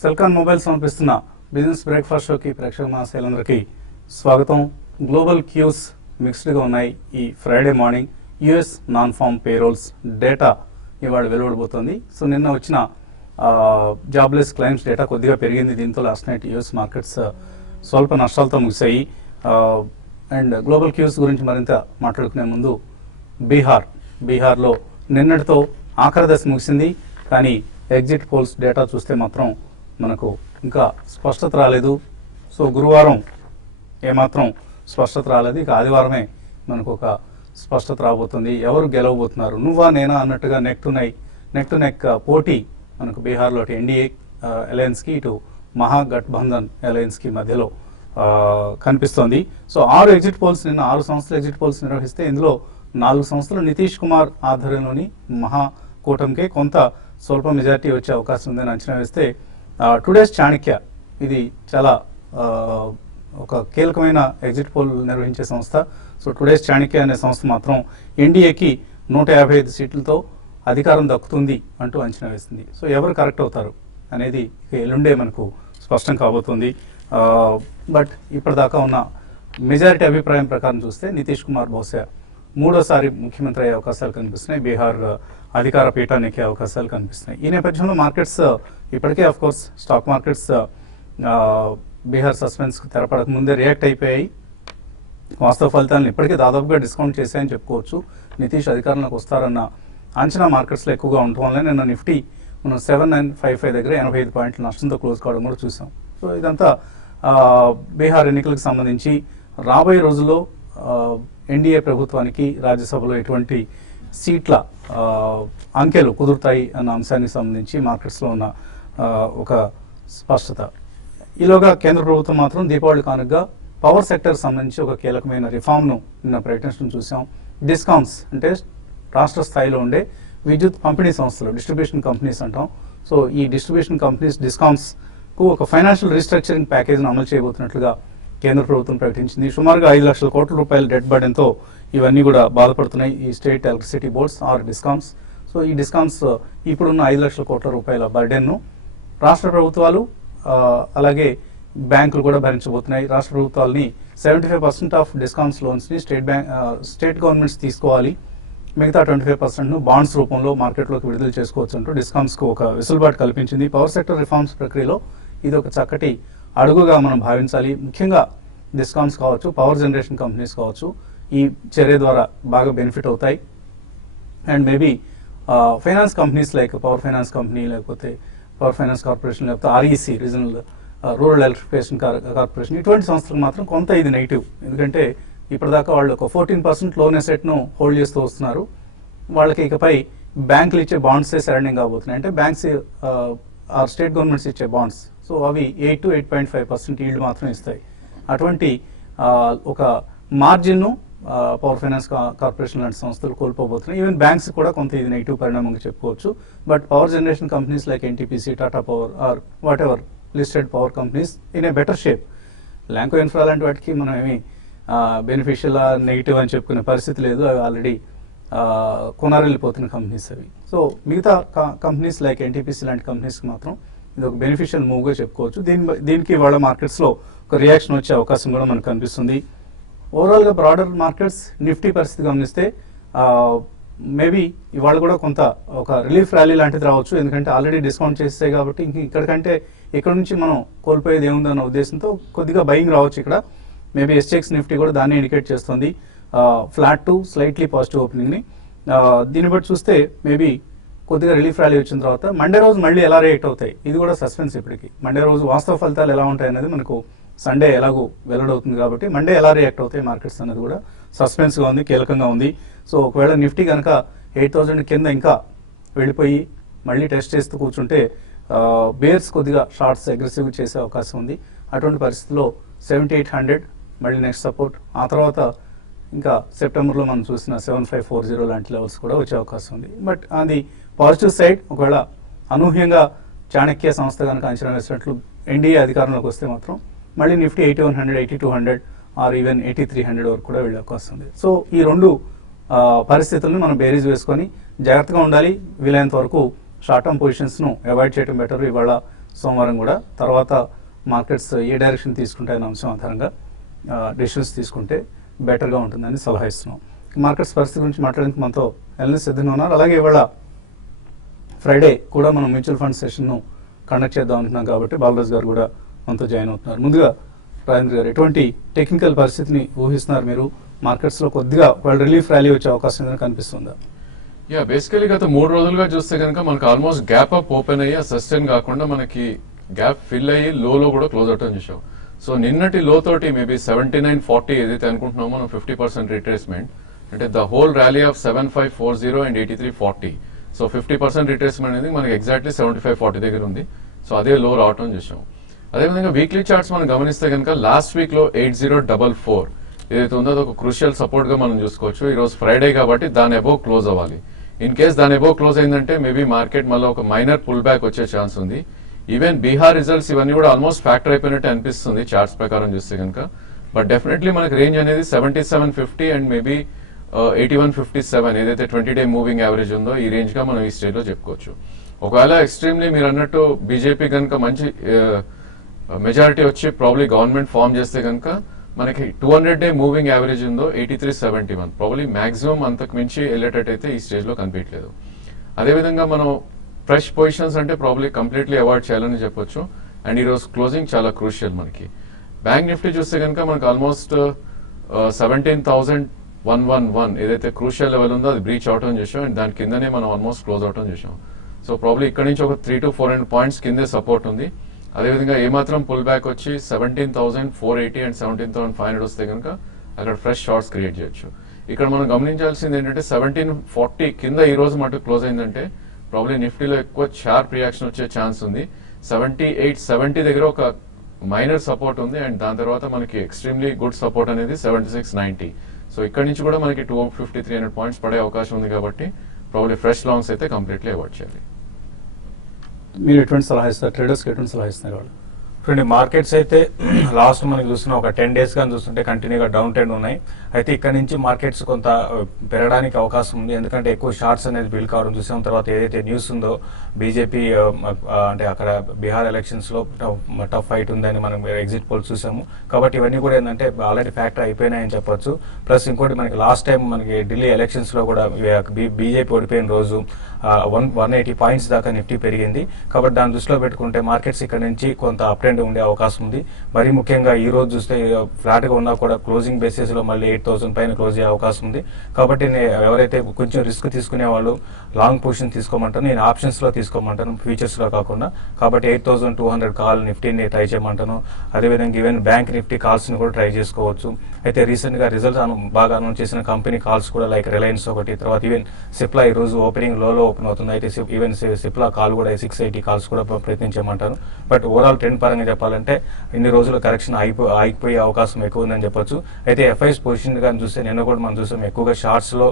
Celkon mobile సమర్పిస్తున్న business breakfast షోకి ప్రేక్షక మహాశయులందరికీ స్వాగతం. గ్లోబల్ క్యూస్ మిక్స్డ్గా ఉన్నాయి. ఈ Friday morning US non form payrolls data ఇవాళ వెలువడబోతోంది. సో నిన్న వచ్చిన జాబ్లెస్ క్లైమ్స్ డేటా కొద్దిగా పెరిగింది. దీంతో లాస్ట్ నైట్ యుఎస్ మార్కెట్స్ స్వల్ప నష్టాలతో ముగిశాయి. అండ్ గ్లోబల్ క్యూస్ గురించి మరింత మాట్లాడుకునే ముందు బీహార్లో నిన్నటితో ఆఖరి దశ ముగిసింది. కానీ ఎగ్జిట్ పోల్స్ డేటా చూస్తే మాత్రం మనకు ఇంకా స్పష్టత రాలేదు. సో గురువారం ఏమాత్రం స్పష్టత రాలేదు. ఇక ఆదివారమే మనకు ఒక స్పష్టత రాబోతుంది. ఎవరు గెలవబోతున్నారు, నువ్వా నేనా అన్నట్టుగా నెక్ టు నెక్ పోటీ మనకు బీహార్లో అటు ఎన్డీఏ అలయన్స్కి ఇటు మహాగఠబంధన్ అలయన్స్కి మధ్యలో కనిపిస్తోంది. సో 6 ఎగ్జిట్ పోల్స్ నిన్న 6 సంస్థలు ఎగ్జిట్ పోల్స్ నిర్వహిస్తే ఇందులో 4 సంస్థలు నితీష్ కుమార్ ఆధ్వర్యంలోని మహాకూటమికే కొంత స్వల్ప మెజారిటీ వచ్చే అవకాశం ఉందని అంచనా వేస్తే టుడేస్ చాణక్య ఇది చాలా ఒక కీలకమైన ఎగ్జిట్ పోల్ నిర్వహించే సంస్థ. సో టుడేస్ చాణక్య అనే సంస్థ మాత్రం ఎన్డీఏకి 155 సీట్లతో అధికారం దక్కుతుంది అంటూ అంచనా వేసింది. సో ఎవరు కరెక్ట్ అవుతారు అనేది ఎల్లుండే మనకు స్పష్టం కాబోతుంది. బట్ ఇప్పటిదాకా ఉన్న మెజారిటీ అభిప్రాయం ప్రకారం చూస్తే నితీష్ కుమార్ బహుశా 3వ ముఖ్యమంత్రి అయ్యే అవకాశాలు కనిపిస్తున్నాయి. బీహార్ అధికార పీఠాన్ని ఎక్కే అవకాశాలు కనిపిస్తున్నాయి. ఈ నేపథ్యంలో మార్కెట్స్ ఇప్పటికే of course stock markets Bihar సస్పెన్స్కు తెరపడక ముందే రియాక్ట్ అయిపోయాయి. వాస్తవ ఫలితాలను ఇప్పటికే దాదాపుగా డిస్కౌంట్ చేశాయని చెప్పుకోవచ్చు. నితీష్ అధికారంలోకి వస్తారన్న అంచనా మార్కెట్స్లో ఎక్కువగా ఉండటం వల్ల నిన్న నిఫ్టీ మనం 7955 దగ్గర 85 పాయింట్ల నష్టంతో క్లోజ్ కావడం కూడా చూసాం. సో ఇదంతా బీహార్ ఎన్నికలకు సంబంధించి రాబోయే రోజుల్లో ఎన్డీఏ ప్రభుత్వానికి రాజ్యసభలో ఎటువంటి సీట్ల అంకెలు కుదురుతాయి అన్న అంశానికి సంబంధించి మార్కెట్స్లో ఉన్న ఒక స్పష్టత. ఈలోగా కేంద్ర ప్రభుత్వం మాత్రం దీపావళి కానుకగా పవర్ సెక్టర్ సంబంధించి ఒక కీలకమైన రిఫార్మ్ను నిన్న ప్రకటించడం చూసాం. డిస్కామ్స్ అంటే రాష్ట్ర స్థాయిలో ఉండే విద్యుత్ పంపిణీ సంస్థలు, డిస్ట్రిబ్యూషన్ కంపెనీస్ అంటాం. సో ఈ డిస్ట్రిబ్యూషన్ కంపెనీస్ డిస్కామ్స్కు ఒక ఫైనాన్షియల్ రీస్ట్రక్చరింగ్ ప్యాకేజ్ను అమలు చేయబోతున్నట్లుగా కేంద్ర ప్రభుత్వం ప్రకటించింది. సుమారుగా 5 లక్షల కోట్ల రూపాయల డెట్ బర్డెన్తో ఇవన్నీ కూడా బాధపడుతున్నాయి ఈ state electricity boards or discoms. సో ఈ డిస్కామ్స్ ఇప్పుడున్న 5 లక్షల కోట్ల రూపాయల బర్డెన్ను రాష్ట్ర ప్రభుత్వాలు అలాగే బ్యాంకులు కూడా భరించబోతున్నాయి. రాష్ట్ర ప్రభుత్వాలని 75% ఆఫ్ డిస్కామ్స్ లోన్స్ని స్టేట్ గవర్నమెంట్స్ తీసుకోవాలి, మిగతా 25%ను బాండ్స్ రూపంలో మార్కెట్లోకి విడుదల చేసుకోవచ్చు అంటూ డిస్కామ్స్కు ఒక వెసులుబాటు కల్పించింది. పవర్ సెక్టర్ రిఫార్మ్స్ ప్రక్రియలో ఇది ఒక చక్కటి అడుగుగా మనం భావించాలి. ముఖ్యంగా డిస్కామ్స్ కావచ్చు, పవర్ జనరేషన్ కంపెనీస్ కావచ్చు, ఈ చర్య ద్వారా బాగా బెనిఫిట్ అవుతాయి. And maybe finance companies like power finance company, లేకపోతే పవర్ ఫైనాన్స్ కార్పొరేషన్, లేకపోతే REC regional rural electrification corporation, ఇటువంటి సంస్థలకు మాత్రం కొంత ఇది నెగిటివ్. ఎందుకంటే ఇప్పటిదాకా వాళ్ళు ఒక 14% లోన్ అసెట్ను హోల్డ్ చేస్తూ వస్తున్నారు. వాళ్ళకి ఇకపై బ్యాంకులు ఇచ్చే బాండ్సే సరెండింగ్ కాబోతున్నాయి. అంటే బ్యాంక్స్ ఆర్ స్టేట్ గవర్నమెంట్స్ ఇచ్చే బాండ్స్, సో అవి 8 to 8.5% ఈల్డ్ మాత్రం ఇస్తాయి. అటువంటి ఒక మార్జిన్ను పవర్ ఫైనాన్స్ కార్పొరేషన్ లాంటి సంస్థలు కోల్పోబోతున్నాయి. ఈవెన్ బ్యాంక్స్ కూడా కొంత ఇది నెగిటివ్ పరిణామంగా చెప్పుకోవచ్చు. But power generation companies like NTPC, Tata Power or whatever listed power companies in a better shape. Lanco Infra లాంటి వాటికి మనం ఏమి బెనిఫిషియల్ నెగిటివ్ అని చెప్పుకునే పరిస్థితి లేదు. అవి ఆల్రెడీ కొనారెళ్ళిపోతున్న కంపెనీస్ అవి. సో మిగతా కంపెనీస్ లైక్ ఎన్టీపీసీ లాంటి కంపెనీస్కి మాత్రం ఇది ఒక బెనిఫిషియల్ మూవ్గా చెప్పుకోవచ్చు. దీనికి వాళ్ళ మార్కెట్స్లో ఒక రియాక్షన్ వచ్చే అవకాశం కూడా మనకు కనిపిస్తుంది. ఓవరాల్గా బ్రాడర్ మార్కెట్స్ నిఫ్టీ పరిస్థితి గమనిస్తే మేబీ ఇవాళ కూడా కొంత ఒక రిలీఫ్ ర్యాలీ లాంటిది రావచ్చు. ఎందుకంటే ఆల్రెడీ డిస్కౌంట్ చేస్తాయి కాబట్టి ఇక్కడ నుంచి మనం కోల్పోయేది ఏముందన్న ఉద్దేశంతో కొద్దిగా బయింగ్ రావచ్చు. ఇక్కడ మేబీ ఎస్టెక్స్ నిఫ్టీ కూడా దాన్ని ఇండికేట్ చేస్తుంది, ఫ్లాట్ టు స్లైట్లీ పాజిటివ్ ఓపెనింగ్ని. దీన్ని బట్టి చూస్తే మేబీ కొద్దిగా రిలీఫ్ ర్యాలీ వచ్చిన తర్వాత మండే రోజు మళ్ళీ ఎలా రియాక్ట్ అవుతాయి ఇది కూడా సస్పెన్స్. ఇప్పటికి మండే రోజు వాస్తవ ఫలితాలు ఎలా ఉంటాయి అనేది మనకు సండే ఎలాగో వెల్లడవుతుంది కాబట్టి మండే ఎలా రియాక్ట్ అవుతాయి మార్కెట్స్ అనేది కూడా సస్పెన్స్గా ఉంది, కీలకంగా ఉంది. సో ఒకవేళ నిఫ్టీ కనుక 8,000 కింద ఇంకా వెళ్ళిపోయి మళ్ళీ టెస్ట్ చేస్తూ కూర్చుంటే బేర్స్ కొద్దిగా షార్ట్స్ అగ్రెసివ్ చేసే అవకాశం ఉంది. అటువంటి పరిస్థితుల్లో 7,800 మళ్ళీ నెక్స్ట్ సపోర్ట్. ఆ తర్వాత ఇంకా సెప్టెంబర్లో మనం చూసిన 7,540 లాంటి లెవెల్స్ కూడా వచ్చే అవకాశం ఉంది. బట్ అది పాజిటివ్ సైడ్. ఒకవేళ అనూహ్యంగా చాణక్య సంస్థ కనుక అంచనా వేసినట్లు ఎన్డీఏ అధికారంలోకి వస్తే మాత్రం మళ్ళీ నిఫ్టీ 8100, 8200 ఆర్ ఈవెన్ 8300 వరకు కూడా వెళ్ళే అవకాశం ఉంది. సో ఈ రెండు పరిస్థితులను మనం బేరీజ్ వేసుకొని జాగ్రత్తగా ఉండాలి. వీలైనంత వరకు షార్ట్ టర్మ్ పొజిషన్స్ను అవాయిడ్ చేయడం బెటర్. ఇవాళ సోమవారం కూడా తర్వాత మార్కెట్స్ ఏ డైరెక్షన్ తీసుకుంటాయన్న అంశం ఆధారంగా డెసిషన్స్ తీసుకుంటే బెటర్గా ఉంటుందని సలహా ఇస్తున్నాం. మార్కెట్స్ పరిస్థితి గురించి మాట్లాడడానికి మనతో ఎల్ఎస్ సిద్ధంగా ఉన్నారు. అలాగే ఇవాళ ఫ్రైడే కూడా మనం మ్యూచువల్ ఫండ్ సెషన్ను కండక్ట్ చేద్దాం అనుకున్నాం కాబట్టి బాలరాజ్ గారు కూడా మనతో జాయిన్ అవుతున్నారు. ముందుగా రాజేంద్ర గారు, ఎటువంటి టెక్నికల్ పరిస్థితిని ఊహిస్తున్నారు మీరు? మార్కెట్స్లో కొద్దిగా ఒకవేళ రిలీఫ్ ర్యాలీ వచ్చే అవకాశం ఏదైనా కనిపిస్తుందా? బేసికలీ గత 3 రోజులుగా చూస్తే కనుక మనకు ఆల్మోస్ట్ గ్యాప్ అప్ ఓపెన్ అయ్యి సస్టైన్ కాకుండా మనకి గ్యాప్ ఫిల్ అయ్యి లోలో కూడా క్లోజ్ అవుట్ అని చూసాం. సో నిన్నటి లో తోటి మేబీ 7940 ఏదైతే అనుకుంటున్నామో మనం 50% రిట్రేస్మెంట్, అంటే the whole rally of 7540 and 8340. So 50% retracement అనేది మనకి ఎగ్జాక్ట్లీ 7540 దగ్గర ఉంది. సో అదే లో రావటం చూసాం. అదేవిధంగా వీక్లీ చార్ట్స్ మనం గమనిస్తే కనుక లాస్ట్ వీక్ లో 8044 ఏదైతే ఉందో అది ఒక క్రూషియల్ సపోర్ట్ గా మనం చూసుకోవచ్చు. ఈ రోజు ఫ్రైడే కాబట్టి దాని అబోవ్ క్లోజ్ అవ్వాలి. ఇన్ కేస్ దాని అబోవ్ క్లోజ్ అయిందంటే మేబీ మార్కెట్ మళ్ళీ ఒక మైనర్ పుల్ బ్యాక్ వచ్చే ఛాన్స్ ఉంది. ఈవెన్ బీహార్ రిజల్ట్స్ ఇవన్నీ కూడా ఆల్మోస్ట్ ఫ్యాక్టర్ అయిపోయినట్టు అనిపిస్తుంది చార్ట్స్ ప్రకారం చూస్తే కనుక. బట్ డెఫినెట్లీ మనకి రేంజ్ అనేది 7750 అండ్ మేబీ 8157 ఏదైతే 20-day మూవింగ్ యావరేజ్ ఉందో ఈ రేంజ్ గా మనం ఈ స్టేజ్ లో చెప్పుకోవచ్చు. ఒకవేళ ఎక్స్ట్రీమ్లీ మీరు అన్నట్టు బీజేపీ కనుక మంచి మెజారిటీ వచ్చి ప్రాబ్లీ గవర్నమెంట్ ఫామ్ చేస్తే కనుక మనకి 200-day మూవింగ్ యావరేజ్ ఉందో 8371 ప్రాబ్లీ మాక్సిమం అంతకు మించి వెళ్ళేటట్టు అయితే ఈ స్టేజ్ లో కనిపించలేదు. అదేవిధంగా మనం ఫ్రెష్ పొజిషన్స్ అంటే ప్రాబ్లీ కంప్లీట్లీ అవాయిడ్ చేయాలని చెప్పొచ్చు. అండ్ ఈ రోజు క్లోజింగ్ చాలా క్రూషియల్ మనకి. బ్యాంక్ నిఫ్టీ చూస్తే కనుక మనకు ఆల్మోస్ట్ 17,111 ఏదైతే క్రూషియల్ లెవెల్ ఉందో అది బ్రీచ్ అవటం చేసాం. అండ్ దాని కిందనే మనం ఆల్మోస్ట్ క్లోజ్ అవటం చేసాం. సో ప్రాబ్లీ ఇక్కడ నుంచి ఒక 300 to 400 పాయింట్స్ కిందే సపోర్ట్ ఉంది. అదేవిధంగా ఏమాత్రం పుల్ బ్యాక్ వచ్చి 17,480 అండ్ 17,500 వస్తే కనుక అక్కడ ఫ్రెష్ షార్ట్స్ క్రియేట్ చేయొచ్చు. ఇక్కడ మనం గమనించాల్సింది ఏంటంటే 1740 కింద ఈ రోజు మటు క్లోజ్ అయిందంటే ప్రాబ్లీ నిఫ్టీలో ఎక్కువ షార్ప్ రియాక్షన్ వచ్చే ఛాన్స్ ఉంది. 7870 దగ్గర ఒక మైనర్ సపోర్ట్ ఉంది. అండ్ దాని తర్వాత మనకి ఎక్స్ట్రీమ్లీ గుడ్ సపోర్ట్ అనేది 7690. సో ఇక్కడ నుంచి కూడా మనకి 250-300 పాయింట్స్ పడే అవకాశం ఉంది కాబట్టి ప్రాబ్లీ ఫ్రెష్ లాంగ్స్ అయితే కంప్లీట్లీ అవాయిడ్ చేయాలి. మీరు ఎటువంటి సలహా ఇస్తారు? ట్రేడర్స్కి ఎటువంటి సలహా ఇస్తున్నారు వాళ్ళు? చూడండి, మార్కెట్స్ అయితే లాస్ట్ మనకి చూస్తున్న ఒక 10 days గా చూస్తుంటే కంటిన్యూగా డౌన్ ట్రెండ్ ఉన్నాయి. అయితే ఇక్కడ నుంచి మార్కెట్స్ కొంత పెరగడానికి అవకాశం ఉంది. ఎందుకంటే ఎక్కువ షార్ట్స్ అనేది బిల్డ్ కావడం చూసాం. తర్వాత ఏదైతే న్యూస్ ఉందో బీజేపీ అంటే అక్కడ బీహార్ ఎలక్షన్స్ లో టఫ్ ఫైట్ ఉందని మనం ఎగ్జిట్ పోల్స్ చూసాము. కాబట్టి ఇవన్నీ కూడా ఏంటంటే ఆల్రెడీ ఫ్యాక్టర్ అయిపోయినాయని చెప్పొచ్చు. ప్లస్ ఇంకోటి మనకి లాస్ట్ టైం మనకి ఢిల్లీ ఎలక్షన్స్ లో కూడా బీజేపీ ఓడిపోయిన రోజు 180 పాయింట్స్ దాకా నిఫ్టీ పెరిగింది. కాబట్టి దాన్ని దృష్టిలో పెట్టుకుంటే మార్కెట్స్ ఇక్కడ నుంచి కొంత అప్ ట్రెండ్ ఉండే అవకాశం ఉంది. మరీ ముఖ్యంగా ఈ రోజు చూస్తే ఫ్లాట్ గా ఉన్నా కూడా క్లోజింగ్ బేసిస్ లో మళ్ళీ 8,000 పైన క్లోజ్ అయ్యే అవకాశం ఉంది. కాబట్టి ఎవరైతే కొంచెం రిస్క్ తీసుకునే వాళ్ళు లాంగ్ పొజిషన్ తీసుకోమంటారు. నేను ఆప్షన్స్ లో తీసుకోమంటాను, ఫ్యూచర్స్ లో కాకుండా. కాబట్టి 8,200 కాల్ నిఫ్టీని ట్రై చేయమంటాను. అదేవిధంగా ఈవెన్ బ్యాంక్ నిఫ్టీ కాల్స్ ని కూడా ట్రై చేసుకోవచ్చు. అయితే రీసెంట్ గా రిజల్ట్స్ బాగా అనౌన్స్ చేసిన కంపెనీ కాల్స్ కూడా లైక్ రిలయన్స్ ఒకటి, తర్వాత ఈవెన్ సిప్లా ఈ రోజు ఓపెనింగ్ లోలో ఓపెన్ అవుతుంది. అయితే ఈవెన్ సిప్లా కాల్ కూడా 680 కాల్స్ కూడా ప్రయత్నించమంటాను. బట్ ఓవరాల్ ట్రెండ్ పరంగా చెప్పాలంటే ఇన్ని రోజులు కరెక్షన్ ఆగిపోయే అవకాశం ఎక్కువ ఉందని చెప్పొచ్చు. అయితే ఎఫ్ఐఎస్ పొజిషన్ కానీ చూస్తే నిన్న కూడా మనం చూసాం ఎక్కువగా షార్ట్స్ లో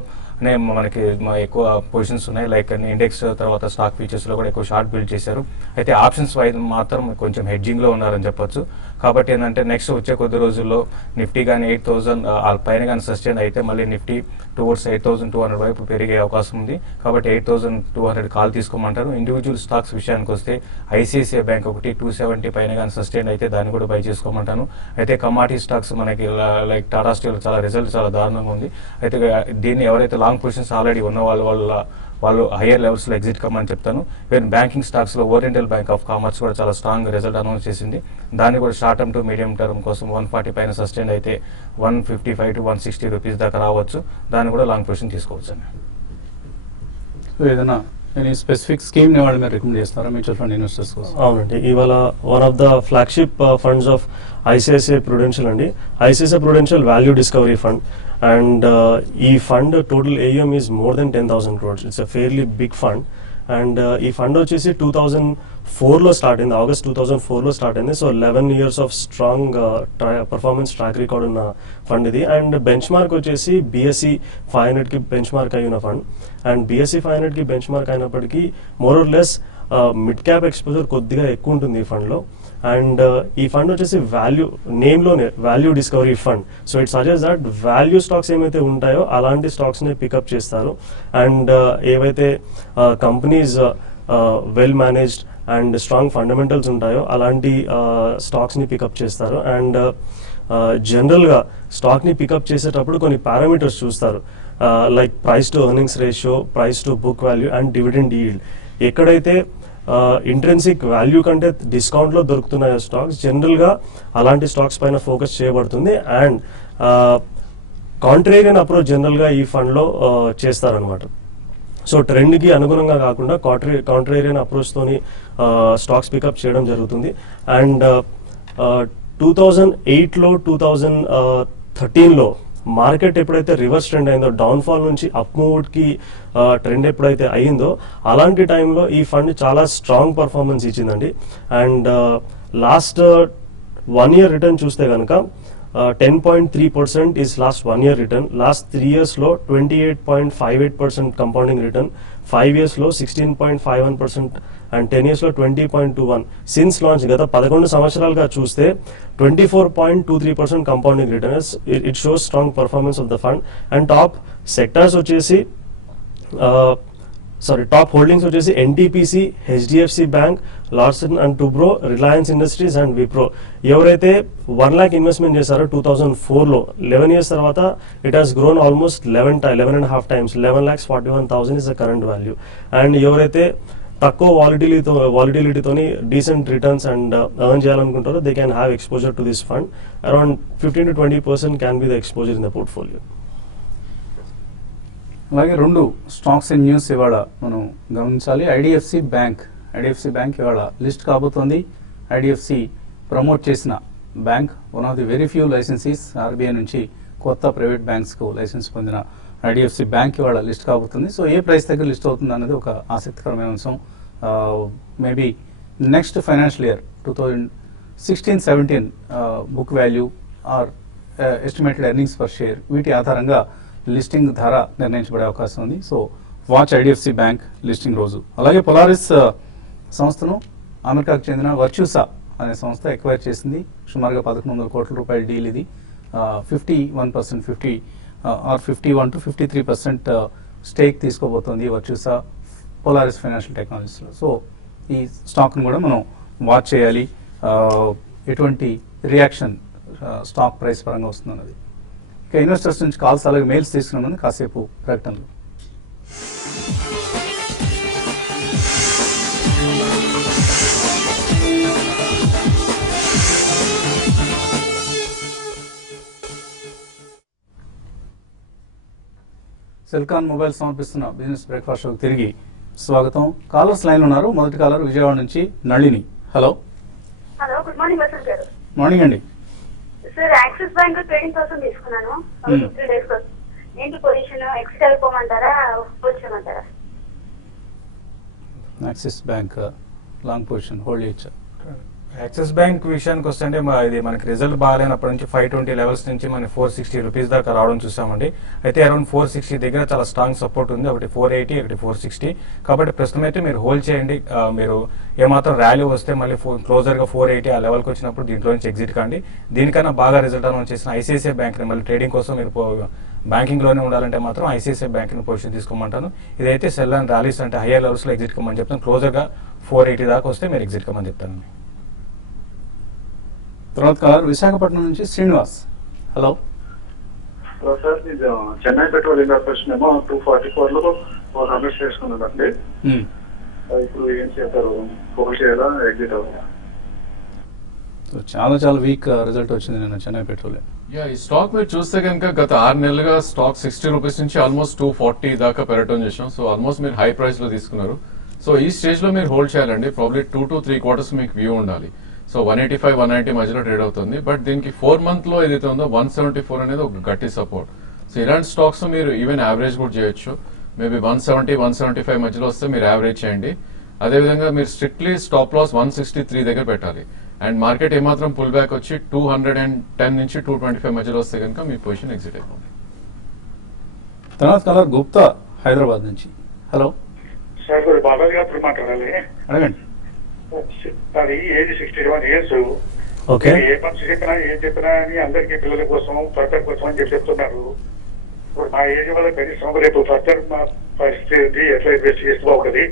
మనకి ఎక్కువ పొజిషన్స్ ఉన్నాయి. లైక్ ఇండెక్స్ తర్వాత స్టాక్ ఫీచర్స్ లో కూడా ఎక్కువ షార్ట్ బిల్డ్ చేశారు. అయితే ఆప్షన్స్ వైజ్ మాత్రం కొంచెం హెడ్జింగ్ లో ఉన్నారని చెప్పొచ్చు. కాబట్టి ఏంటంటే నెక్స్ట్ వచ్చే కొద్ది రోజుల్లో నిఫ్టీ కానీ 8,000 పైన కానీ సస్టైన్ అయితే మళ్ళీ నిఫ్టీ టువర్డ్స్ 8,200 వైపు పెరిగే అవకాశం ఉంది. కాబట్టి 8,200 కాల్ తీసుకోమంటారు. ఇండివిజువల్ స్టాక్స్ విషయానికి వస్తే ఐసిఐసిఐ బ్యాంక్ ఒకటి 270 పైన కానీ సస్టైన్ అయితే దాన్ని కూడా బై చేసుకోమంటాను. అయితే కమాడిటీ స్టాక్స్ మనకి లైక్ టాటా స్టీల్ చాలా రిజల్ట్ చాలా దారుణంగా ఉంది. అయితే దీన్ని ఎవరైతే లాంగ్ పొజిషన్స్ ఆల్రెడీ ఉన్న వాళ్ళు హైయర్ లెవెల్స్ లో ఎగ్జిట్ కమ్మని చెప్తాను. ఈవెన్ బ్యాంకింగ్ స్టాక్స్ లో ఓరియంటల్ బ్యాంక్ ఆఫ్ కామర్స్ కూడా చాలా స్ట్రాంగ్ రిజల్ట్ అనౌన్స్ చేసింది. దాన్ని కూడా short term two medium term కోసం 140 పైన సస్టైన్ అయితే 155 to 160 రూపీస్ దాకా రావచ్చు. దాన్ని కూడా లాంగ్ పొజిషన్ తీసుకోవచ్చు అండి. ఏదైనా స్పెసిఫిక్ స్కీమ్ ని వాళ్ళు మీరు రికమెండ్ చేస్తారా మ్యూచువల్ ఫండ్ ఇన్వెస్టర్స్ కోసం? అవునండి, ఇవాళ one of the flagship funds of ICICI Prudential అండి. ICICI Prudential value discovery fund. And ఈ fund total AUM is more than 10,000 crores. It's a fairly big fund. And ఈ fund వచ్చేసి 2004లో start అయింది, August 2004లో స్టార్ట్ అయింది. So 11 years of strong performance track record ఉన్న fund ఇది. And benchmark వచ్చేసి BSE 500కి బెంచ్ మార్క్ అయిన ఫండ్. అండ్ BSE 500కి బెంచ్ మార్క్ అయినప్పటికీ more or less mid cap exposure కొద్దిగా ఎక్కువ ఉంటుంది ఈ ఫండ్లో. అండ్ ఈ ఫండ్ వచ్చేసి వాల్యూ నేమ్లోనే value discovery fund. So it suggest that value stocks ఏమైతే ఉంటాయో అలాంటి స్టాక్స్ని పికప్ చేస్తారు. అండ్ ఏవైతే companies well managed and strong fundamentals ఉంటాయో అలాంటి స్టాక్స్ని పికప్ చేస్తారు. అండ్ జనరల్గా స్టాక్ని పికప్ చేసేటప్పుడు కొన్ని పారామీటర్స్ చూస్తారు, like price to earnings ratio, price to book value and dividend yield. ఎక్కడైతే ఇంట్రెన్సిక్ వాల్యూ కంటే డిస్కౌంట్లో దొరుకుతున్నాయో స్టాక్స్, జనరల్గా అలాంటి స్టాక్స్ పైన ఫోకస్ చేయబడుతుంది. అండ్ కాంట్రేరియన్ అప్రోచ్ జనరల్గా ఈ ఫండ్లో చేస్తారనమాట. సో ట్రెండ్కి అనుగుణంగా కాకుండా కాంట్రేరియన్ అప్రోచ్తోని స్టాక్స్ పికప్ చేయడం జరుగుతుంది. అండ్ 2008లో 2013లో మార్కెట్ ఎప్పుడైతే రివర్స్ ట్రెండ్ అయిందో, డౌన్ఫాల్ నుంచి అప్ మూవ్కి ట్రెండ్ ఎప్పుడైతే అయిందో అలాంటి టైంలో ఈ ఫండ్ చాలా స్ట్రాంగ్ పర్ఫార్మెన్స్ ఇచ్చిందండి. అండ్ లాస్ట్ 1 year రిటర్న్ చూస్తే కనుక 10.3% is last 1 year return. Last 3 years లో 28.58% compounding return, 5 years లో 16.51% and 10 years లో 20.21. Since launch గత 11 సంవత్సరాలుగా చూస్తే 24.23% compounding return. It shows strong performance of the fund. And top sectors వచ్చేసి టాప్ హోల్డింగ్స్ వచ్చేసి NTPC, HDFC bank, Larsen and Toubro, Reliance Industries and Wipro. ఎవరైతే 1 lakh ఇన్వెస్ట్మెంట్ చేశారో 2004లో, 11 years తర్వాత it has grown almost 11.5 times, 11,41,000 is the current value. And ఎవరైతే తక్కువ వాలిడిలిటీతోని డీసెంట్ రిటర్న్స్ అండ్ ఎర్న్ చేయాలనుకుంటారో they can have exposure to this fund. Around 15 to 20% can be the exposure in the portfolio. అలాగే 2 stocks in news ఇవాళ మనం గమనించాలి. IDFC bank ఇవాళ list కాబోతోంది. ఐడిఎఫ్సి ప్రమోట్ చేసిన bank, one of the very few licensees RBI నుంచి కొత్త private బ్యాంక్స్కు లైసెన్స్ పొందిన ఐడిఎఫ్సి బ్యాంక్ ఇవాళ లిస్ట్ కాబోతుంది. సో ఏ ప్రైస్ దగ్గర లిస్ట్ అవుతుంది అనేది ఒక ఆసక్తికరమైన అంశం. Maybe next financial year 2016-17 book value or estimated earnings per share, వీటి ఆధారంగా లిస్టింగ్ ధర నిర్ణయించబడే అవకాశం ఉంది. So watch IDFC bank listing రోజు. అలాగే పొలారిస్ సంస్థను అమెరికాకు చెందిన వర్చ్యూసా అనే సంస్థ ఎక్వైర్ చేసింది. సుమారుగా 1,100 కోట్ల రూపాయల డీల్ ఇది. 51 to 53% స్టేక్ తీసుకోబోతోంది వర్చ్యూసా పొలారిస్ ఫైనాన్షియల్ టెక్నాలజీస్లో. సో ఈ స్టాక్ను కూడా మనం వాచ్ చేయాలి, ఎటువంటి రియాక్షన్ స్టాక్ ప్రైస్ పరంగా వస్తుందన్నది. ఇక ఇన్వెస్టర్స్ నుంచి కాల్స్ అలాగే మెయిల్స్ తీసుకున్నామని కాసేపు ప్రకటనలు. సెల్కాన్ మొబైల్ సమర్పిస్తున్న బిజినెస్ బ్రేక్ఫాస్ట్ షోకి తిరిగి స్వాగతం. కాలర్స్ లైన్ ఉన్నారు. మొదటి కాలర్ విజయవాడ నుంచి Nalini. Hello. Hello, good morning Vasant garu. Morning అండి. సార్, యాక్సిస్ బ్యాంక్ ట్రేడింగ్ కోసం తీసుకున్నాను 3 days కోసం. ఏంటి పొజిషన్? ఎక్స్ట్రా అయిపోమంటారా, వచ్చేయమంటారా? Axis bank long position hold చేయొచ్చా? యాక్సిస్ బ్యాంక్ విషయానికి వస్తే ఇది మనకి రిజల్ట్ బాగాలేనప్పటి నుంచి 520 లెవెల్స్ నుంచి మనకి 460 రూపీస్ దాకా రావడం చూసామండి. అయితే అరౌండ్ 460 దగ్గర చాలా స్ట్రాంగ్ సపోర్ట్ ఉంది. ఒకటి 480, ఒకటి 460. కాబట్టి ప్రస్తుతం అయితే మీరు హోల్డ్ చేయండి. మీరు ఏమాత్రం ర్యాలీ వస్తే మళ్ళీ క్లోజర్గా 480 ఆ లెవెల్కి వచ్చినప్పుడు దీంట్లో నుంచి ఎగ్జిట్ కాండి. దీనికన్నా బాగా రిజల్ట్ అనౌన్స్ చేసిన ఐసిఐసిఐ బ్యాంక్ని మళ్ళీ ట్రేడింగ్ కోసం మీరు బ్యాంకింగ్లోనే ఉండాలంటే మాత్రం ఐసిఐసిఐ బ్యాంక్ని పొజిషన్ తీసుకోమంటాను. ఇదైతే సెల్ అండ్ ర్యాలీస్ అంటే హయ్యర్ లెవెల్స్లో ఎగ్జిట్ కమ్మని చెప్తాను. క్లోజర్గా 480 దాకా వస్తే మీరు ఎగ్జిట్ కమ్మని చెప్తాను. తర్వాత కాలర్ విశాఖపట్నం నుంచి శ్రీనివాస్. హలో. హలో సార్, ఇది చెన్నై పెట్రోలియం కార్పొరేషన్ ఏమో 244లో 400 షేర్స్ ఉన్నదండి. ఇప్పుడు ఏం చేస్తారు? హోల్డ్ చేయాలా, ఎగ్జిట్ అవ్వాలా? చాలా వీక్ రిజల్ట్ వచ్చింది నిన్న చెన్నై పెట్రోలియం. ఈ స్టాక్ మీరు చూస్తే కనుక గత 6 నెలలుగా స్టాక్ 60 రూపీస్ నుంచి ఆల్మోస్ట్ 240 దాకా పెరగటం చేసాం. సో ఆల్మోస్ట్ మీరు హై ప్రైస్ లో తీసుకున్నారు. సో ఈ స్టేజ్ లో మీరు హోల్డ్ చేయాలండి. ప్రాబ్లీ 2 to 3 quarters మీకు వ్యూ ఉండాలి. సో 185, 190 మధ్యలో ట్రేడ్ అవుతుంది. బట్ దీనికి 4 month లో ఏదైతే ఉందో 174 అనేది ఒక గట్టి సపోర్ట్. సో ఇలాంటి స్టాక్స్ మీరు ఈవెన్ యావరేజ్ కూడా చేయొచ్చు. మేబీ 170, 175 మధ్యలో వస్తే మీరు యావరేజ్ చేయండి. అదేవిధంగా మీరు స్ట్రిక్ట్లీ స్టాప్ లాస్ 163 దగ్గర పెట్టాలి. అండ్ మార్కెట్ ఏమాత్రం పుల్ బ్యాక్ వచ్చి 210 నుంచి 225 మధ్యలో వస్తే కనుక మీ పొజిషన్ ఎగ్జిట్ అయిపోతుంది. తర్వాత కలర్ గుప్తా హైదరాబాద్ నుంచి. హలో. సార్, బాబాయ్ గారు మాట్లాడాలి. అడగండి. అది ఏజ్ 61 ఇయర్స్. ఓకే. ఏ పని చెప్పినా ఏం చెప్పినా అని అందరికీ పిల్లల కోసం ఫర్దర్ కోసం అని చెప్తున్నారు. ఇప్పుడు మా ఏజ్ వల్ల కనీసం రేపు ఫర్దర్ మా పరిస్థితి ఏంటి, ఎట్లా ఇన్వెస్ట్ చేస్తే బాగుంటుంది,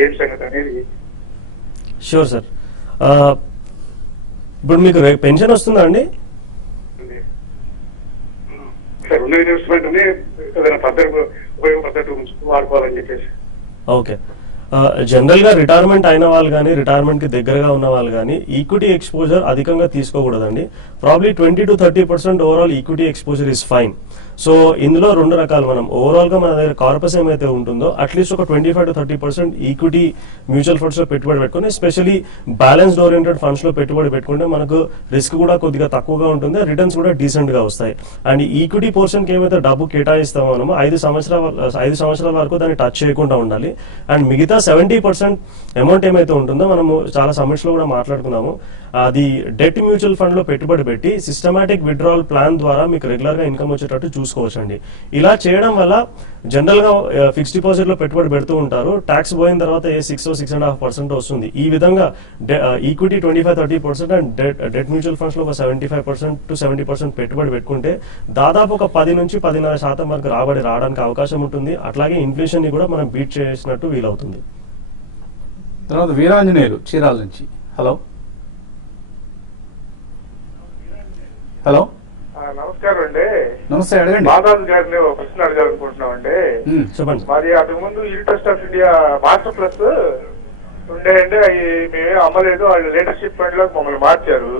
ఏం సంగతి అనేది. Sure sir. ఇప్పుడు మీకు పెన్షన్ వస్తుందా అండి? సార్ ఉన్న ఇన్వెస్ట్మెంట్ ని ఏదైనా ఫర్దర్ ఉపయోగపడ్డట్టు వాడుకోవాలని చెప్పేసి. ఓకే. జనరల్ గా రిటైర్మెంట్ అయిన వాళ్ళు కానీ రిటైర్మెంట్ కి దగ్గరగా ఉన్న వాళ్ళు కానీ ఈక్విటీ ఎక్స్పోజర్ అధికంగా తీసుకోకూడదండి. Probably 20 to 30% overall equity exposure is fine. So ఇందులో రెండు రకాలు, మనం ఓవరాల్ గా మన దగ్గర కార్పస్ ఏమైతే ఉంటుందో అట్లీస్ట్ ఒక 25 to 30% ఈక్విటీ మ్యూచువల్ ఫండ్స్ లో పెట్టుబడి పెట్టుకుని, ఎస్పెషల్లీ బ్యాలెన్స్డ్ ఓరియంటెడ్ ఫండ్స్ లో పెట్టుబడి పెట్టుకుంటే మనకు రిస్క్ కూడా కొద్దిగా తక్కువగా ఉంటుంది, రిటర్న్స్ కూడా డీసెంట్ గా వస్తాయి. అండ్ ఈక్విటీ పోర్షన్ కి ఏమైతే డబ్బు కేటాయిస్తామో మనము 5 సంవత్సరాల వరకు దాన్ని టచ్ చేయకుండా ఉండాలి. అండ్ మిగతా 70% అమౌంట్ ఏమైతే ఉంటుందో మనము చాలా సమ్మిట్స్ లో కూడా మాట్లాడుకున్నాము, అది డెట్ మ్యూచువల్ ఫండ్ లో పెట్టుబడి పెట్టి సిస్టమాటిక్ విత్డ్రావల్ ప్లాన్ ద్వారా మీకు రెగ్యులర్ గా ఇన్కమ్ వచ్చేటట్టు చూసుకోవచ్చండి. ఇలా చేయడం వల్ల జనరల్ గా ఫిక్స్డ్ డిపాజిట్ లో పెట్టుబడి పెడుతూ ఉంటారు, ట్యాక్స్ పోయిన తర్వాత 6-6.5% వస్తుంది. ఈ విధంగా equity 25-30% and debt mutual funds లో ఒక 75% to 70% పెట్టుబడి పెట్టుకుంటే దాదాపు ఒక 10 నుంచి 10.5% వరకు రాబడి రావడానికి అవకాశం ఉంటుంది. అట్లాగే ఇన్ఫ్లేషన్ ని కూడా మనం బీట్ చేసినట్టు వీలవుతుంది. తర్వాత వీరాంజనేయులు చీరాల నుంచి. హలో హలో నమస్కారం అండి. నమస్తే, అడగండి. బాదాజు గారిని ఒక ప్రశ్న అడగాలనుకుంటున్నాం అండి. చెప్పండి. మరి అంతకు ముందు unit trust of India master plus ఉండేయండి, అవి మేమే అమ్మలేదు, వాళ్ళు లీడర్షిప్ ఫండ్ లో మమ్మల్ని మార్చారు.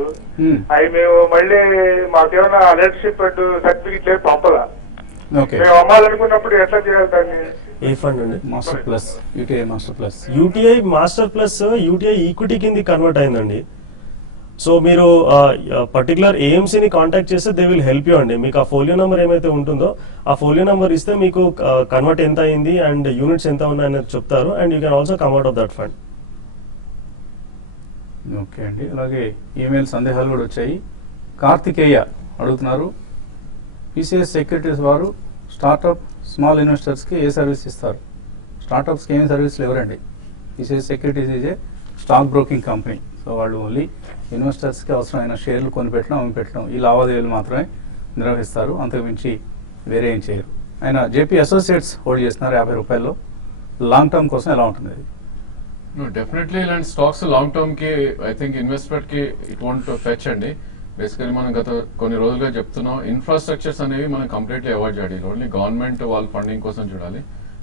అవి మేము మళ్ళీ మాకేమైనా లీడర్షిప్ ఫండ్ సర్టిఫికెట్ లేదు, పంపలా. మేము అమ్మాలనుకున్నప్పుడు ఎట్లా చేయాలి దాన్ని? ఏ ఫండ్ అండి? Master plus, UTI master plus. UTI master plus UTI equity కింద కన్వర్ట్ అయిందండి. సో మీరు పర్టికులర్ ఏఎంసీని కాంటాక్ట్ చేస్తే దే విల్ హెల్ప్ యూ అండి. మీకు ఆ ఫోలియో నెంబర్ ఏమైతే ఉంటుందో ఆ ఫోలియో నెంబర్ ఇస్తే మీకు కన్వర్ట్ ఎంత అయింది అండ్ యూనిట్స్ ఎంత ఉన్నాయనేది చెప్తారు, and you can also come out of that fund. Okay అండి. అలాగే ఈమెయిల్ సందేహాలు కూడా వచ్చాయి. కార్తికేయ అడుగుతున్నారు, పీసీఎస్ సెక్యూరిటీస్ వారు స్టార్ట్అప్ స్మాల్ ఇన్వెస్టర్స్కి ఏ సర్వీస్ ఇస్తారు? స్టార్ట్అప్స్కి ఏం సర్వీస్లు ఎవరండి? PCS securities is a stock broking company. So వాళ్ళు ఓన్లీ ఇన్వెస్టర్స్కి అవసరమైన షేర్లు కొనిపెట్టడం, అమ్మిపెట్టడం, ఈ లావాదేవీలు మాత్రమే నిర్వహిస్తారు, అంతకుమించి వేరే ఏం చేయరు. ఆయన జేపీ అసోసియేట్స్ హోల్డ్ చేస్తున్నారు 50 రూపాయల్లో. లాంగ్ టర్మ్ కోసం ఎలా ఉంటుంది అది? డెఫినెట్లీ ఇలాంటి స్టాక్స్ లాంగ్ టర్మ్ కి ఐ థింక్ ఇన్వెస్ట్మెంట్ కి ఇట్ వాంట్ ఫెచ్ అండి. బేసికలీ మనం గత కొన్ని రోజులుగా చెప్తున్నాం, ఇన్ఫ్రాస్ట్రక్చర్స్ అనేవి మనం కంప్లీట్లీ అవాయిడ్ చేయాలి. ఓన్లీ గవర్నమెంట్ వాళ్ళ ఫండింగ్ కోసం చూడాలి.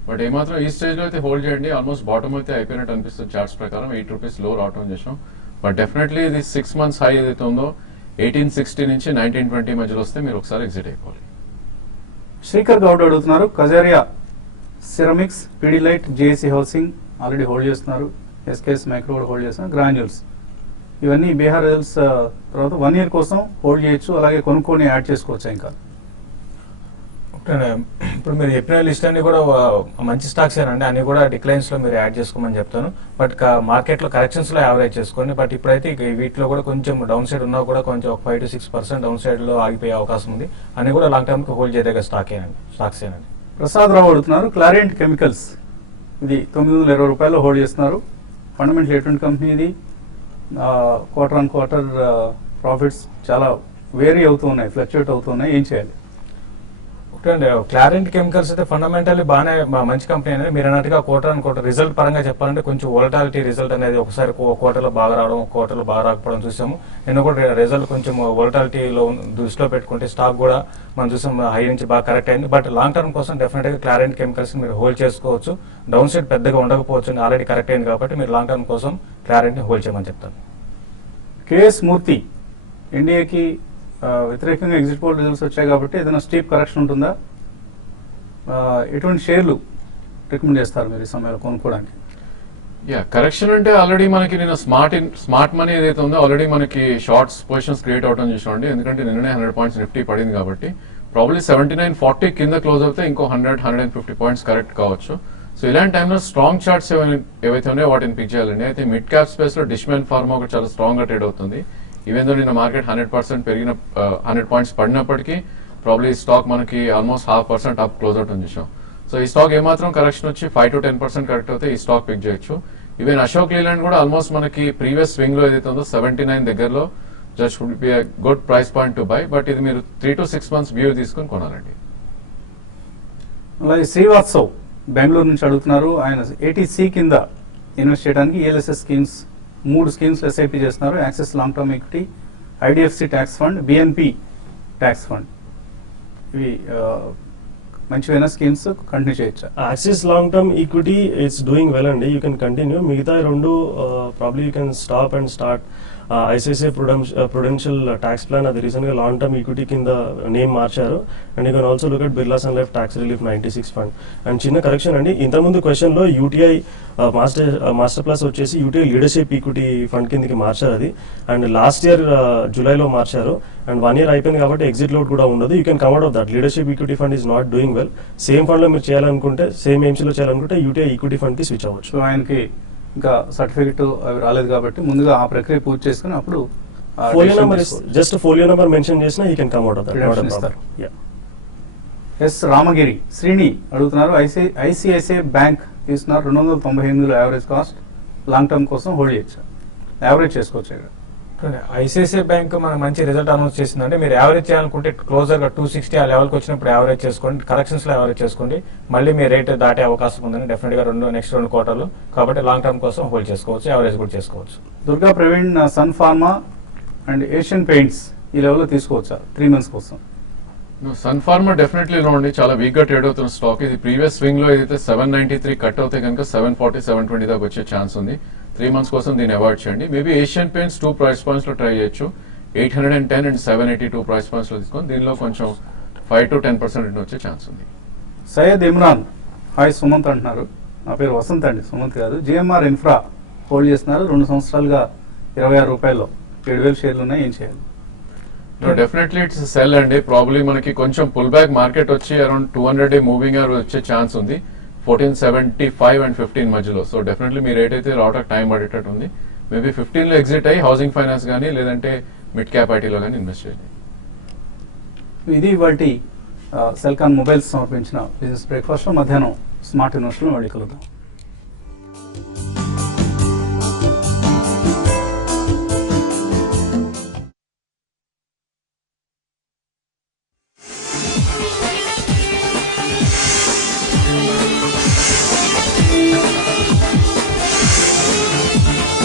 బట్ ఏమాత్రం ఈ స్టేజ్ లో అయితే హోల్డ్ చేయండి. ఆల్మోస్ట్ బాటమ్ అయితే అయిపోయినట్టు అనిపిస్తుంది చార్ట్స్ ప్రకారం. 8 రూపీస్ లో రావటం చేసాం. బట్ డెఫినెట్లీ ఇది 6 months హై ఏదైతే ఉందో 1860 నుంచి 1920 మధ్యలో వస్తే మీరు ఒకసారి ఎగ్జిట్ అయిపోవాలి. శ్రీకర్ గౌడ్ అడుగుతున్నారు, Kajaria ceramics, Pidilite, JAC housing already hold చేస్తున్నారు, ఎస్కేఎస్ మైక్రో కూడా హోల్డ్ చేస్తున్నారు, గ్రాన్యూల్స్ ఇవన్నీ బీహార్ రిజల్ట్స్ తర్వాత 1 year కోసం హోల్డ్ చేయొచ్చు, అలాగే కొనుక్కొని యాడ్ చేసుకోవచ్చు. ఇంకా ఇప్పుడు మీరు చెప్పిన లిస్ట్ అన్ని కూడా మంచి స్టాక్స్ ఏనండి, అన్ని కూడా డిక్లైన్స్ లో మీరు యాడ్ చేసుకోమని చెప్తాను. బట్ మార్కెట్ లో కరెక్షన్స్ లో యావరేజ్ చేసుకోండి. బట్ ఇప్పుడైతే వీటిలో కూడా కొంచెం డౌన్ సైడ్ ఉన్నా కూడా కొంచెం 5 to 6% డౌన్ సైడ్ లో ఆగిపోయే అవకాశం ఉంది. అన్ని కూడా లాంగ్ టర్మ్ కి హోల్డ్ చేయదగ్గ స్టాక్స్ ఏనండి. ప్రసాద్ రావు అడుగుతున్నారు, క్లారియంట్ కెమికల్స్ ఇది 920 రూపాయలు హోల్డ్ చేస్తున్నారు. ఫండమెంటల్ ఎటువంటి కంపెనీ ఇది? క్వార్టర్ ఆన్ క్వార్టర్ ప్రాఫిట్స్ చాలా వేరీ అవుతూ ఉన్నాయి, ఫ్లక్చుయేట్ అవుతూ ఉన్నాయి, ఏం చేయాలి? క్లారెంట్ కెమికల్స్ అయితే ఫండమెంటల్లీ బాగానే మంచి కంపెనీ అనేది. మీరు అన్నట్టుగా క్వార్టర్ అండ్ క్వార్టర్ రిజల్ట్ పరంగా చెప్పాలంటే కొంచెం వోలటాలిటీ రిజల్ట్ అనేది ఒకసారి క్వార్టర్లో బాగా రావడం, క్వార్టర్లో బాగా రాకపోవడం చూసాము. నిన్న కూడా రిజల్ట్ కొంచెం వోలటాలిటీలో దృష్టిలో పెట్టుకుంటే స్టాక్ కూడా మనం చూసాం హై నుంచి బాగా కరెక్ట్ అయింది. బట్ లాంగ్ టర్మ్ కోసం డెఫినెట్గా క్లారెంట్ కెమికల్స్ మీరు హోల్డ్ చేసుకోవచ్చు. డౌన్ సైడ్ పెద్దగా ఉండకపోవచ్చు, ఆల్రెడీ కరెక్ట్ అయింది కాబట్టి మీరు లాంగ్ టర్మ్ కోసం క్లారెంట్ని హోల్డ్ చేయమని చెప్తాను. కేఎస్ మూర్తి, ఎన్డీఏకి వ్యతిరేకంగా ఎగ్జిట్ పోల్ రిజల్ట్స్ వచ్చాయి కాబట్టి ఏదైనా స్టీప్ కరెక్షన్ ఉంటుందా? ఎటువంటి షేర్లు రికమెండ్ చేస్తారు మీరు ఈ సమయంలో కొనుక్కోవడానికి? కరెక్షన్ అంటే ఆల్రెడీ మనకి నేను స్మార్ట్ మనీ ఏదైతే ఉందో ఆల్రెడీ మనకి షార్ట్స్ పొజిషన్స్ క్రియేట్ అవడం చూసామండి. ఎందుకంటే నిన్ననే 100 points నిఫ్టీ పడింది కాబట్టి ప్రాబ్లీ 7940 కింద క్లోజ్ అవుతే ఇంకో 100-150 points కరెక్ట్ కావచ్చు. సో ఇలాంటి టైంలో స్ట్రాంగ్ చార్ట్స్ ఏవైతే ఉన్నాయో వాటిని పిక్ చేయాలండి. అయితే మిడ్ క్యాప్ స్పేస్ లో డిష్మెన్ ఫార్మా ఒకటి చాలా స్ట్రాంగ్ గా ట్రేడ్ అవుతుంది. ఈవెన్ దో నిన్న మార్కెట్ 100% పెరిగిన 100 points పడినప్పటికీ ప్రాబ్లీ స్టాక్ మనకి ఆల్మోస్ట్ 0.5% అప్ క్లోజ్ అవుట్ చూసాం. సో ఈ స్టాక్ ఏమాత్రం కరెక్షన్ వచ్చి 5 to 10% కరెక్ట్ అవుతే ఈ స్టాక్ పిక్ చేయొచ్చు. ఈవెన్ అశోక్ లేలాండ్ కూడా ఆల్మోస్ట్ మనకి ప్రీవియస్ స్వింగ్ లో ఏదైతే ఉందో 79 దగ్గరలో just would be good price point to buy, but ఇది మీరు 3 to 6 months వ్యూ తీసుకుని కొనాలండి. అలాగే శ్రీవాత్సవ్ బెంగళూరు నుంచి అడుగుతున్నారు, ఆయన ఏటీసీ కింద ఇన్వెస్ట్ చేయడానికి ఈఎల్ఎస్ఎస్ స్కీమ్స్ 3 స్కీమ్స్ ఎస్ఐపి చేస్తున్నారు, Axis long term equity, IDFC tax fund, BNP tax fund. ఇవి మంచివైన స్కీమ్స్ కంటిన్యూ చేయొచ్చా? Axis long term equity it's doing well అండి, యూ కెన్ కంటిన్యూ. మిగతా రెండు probably you can stop and start ICICI Prudential tax plan, అది రీసెంట్గా long term equity కింద name మార్చారు. And you can also look at Birla Sun Life tax relief 96 fund. And చిన్న correction అండి, ఇంతకుముందు క్వశ్చన్లో యూటీఐ మాస్టర్ ప్లస్ వచ్చేసి యూటీఐ లీడర్షిప్ ఈక్విటీ ఫండ్ కిందకి మార్చారు అది. అండ్ లాస్ట్ ఇయర్ జూలైలో మార్చారు. అండ్ 1 year అయిపోయింది కాబట్టి ఎగ్జిట్ లోడ్ కూడా ఉండదు. You can come out of that. Leadership equity fund is not doing well. Same fund లో మీరు చేయాలనుకుంటే, సేమ్ ఎయిమ్స్లో చేయాలనుకుంటే యూటీఐ ఈక్విటీ ఫండ్ కి స్విచ్ అవ్వచ్చు. సో ఆయనకి ఇంకా సర్టిఫికెట్ అవి రాలేదు కాబట్టి ముందుగా ఆ ప్రక్రియ పూర్తి చేసుకుని అప్పుడు folio number just folio number mention చేసినా you can come out of that. Redemption ఇస్తారు. ఎస్ రామగిరి శ్రీని అడుగుతున్నారు, ఐసిఐసిఐ బ్యాంక్ తీసుకున్నారు 298 యావరేజ్ కాస్ట్, లాంగ్ టర్మ్ కోసం హోల్డ్ చేయొచ్చు, యావరేజ్ చేసుకోవచ్చు ఇక్కడ. ఐసిఐసిఐ బ్యాంక్ మన మంచి రిజల్ట్ అనౌన్స్ చేసిందంటే మీరు యావరేజ్ చేయాలనుకుంటే క్లోజర్ గా 260 ఆ లెవెల్కి వచ్చినప్పుడు యావరేజ్ చేసుకోండి, కరెక్షన్స్ లో యావరేజ్ చేసుకోండి. మళ్ళీ మీ రేట్ దాటే అవకాశం ఉందని డెఫినెట్ గా నెక్స్ట్ 2 quarters కాబట్టి లాంగ్ టర్మ్ కోసం హోల్డ్ చేసుకోవచ్చు, యావరేజ్ కూడా చేసుకోవచ్చు. Durga Praveen Sun Pharma and Asian Paints ఈ లెవెల్లో తీసుకోవచ్చా 3 months కోసం? సన్ ఫార్మా డెఫినెట్లీ లో ఉండి చాలా వీక్ గా ట్రేడ్ అవుతున్న స్టాక్. ఇది ప్రీవియస్ స్వింగ్ లో ఏదైతే 793 కట్ అవుతే కనుక 740, 720 దాకా వచ్చే ఛాన్స్ ఉంది. 3 months కోసం దీన్ని అవాయిడ్ చేయండి. Maybe Asian paints 2 price points లో ట్రై చేయొచ్చు, 810 and 782 price points లో తీసుకొని దీనిలో కొంచెం 5 to 10% వచ్చే ఛాన్స్ ఉంది. సయ్యద్ ఇమ్రాన్ హాయ్ సుమంత్ అంటున్నారు, నా పేరు వసంత్ అండి, సుమంత్ కాదు. జిఎంఆర్ ఇన్ఫ్రా హోల్డ్ చేస్తున్నారు, 2 సంవత్సరాలుగా 26 రూపాయల్లో 7,000 షేర్లు ఉన్నాయి, ఏం చేయాలి? డెఫినెట్లీ ఇట్స్ సెల్ అండి. ప్రాబ్లీ మనకి కొంచెం పుల్ బ్యాక్ మార్కెట్ వచ్చి అరౌండ్ 200 మూవింగ్ యావరేజ్ వచ్చే ఛాన్స్ ఉంది 1475 and 15 మధ్యలో. సో డెఫినెట్లీ మీ రేట్ అయితే రావడానికి టైం పడేటట్టు ఉంది. మేబీ 15 లో ఎగ్జిట్ అయ్యి హౌసింగ్ ఫైనాన్స్ కానీ లేదంటే మిడ్ క్యాప్ ఐటీలో కానీ ఇన్వెస్ట్ చేయండి. ఇది వాటి సెల్కాన్ మొబైల్స్ సమర్పించిన బిజినెస్ బ్రేక్ఫాస్ట్. మధ్యాహ్నం స్మార్ట్ ఇన్వెస్ట్లో మళ్ళీ కలుద్దాం.